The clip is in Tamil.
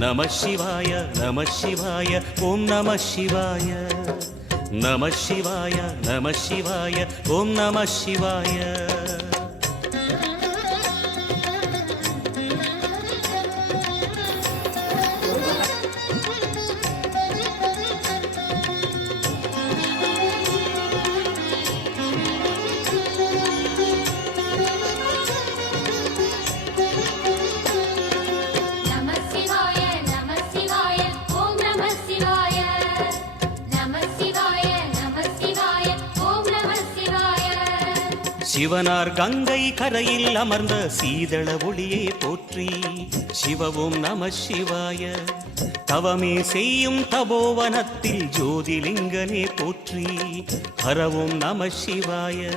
நம சிவாய நம சிவாய ஓம் நம சிவாய நம சிவாய நம சிவாய ஓம் நம சிவாய சிவனார் கங்கை கரையில் அமர்ந்த சீதள ஒளியே போற்றி சிவவும் நம சிவாய தவமே செய்யும் தபோவனத்தில் ஜோதிலிங்கனே போற்றி ஹரவும் நம சிவாய.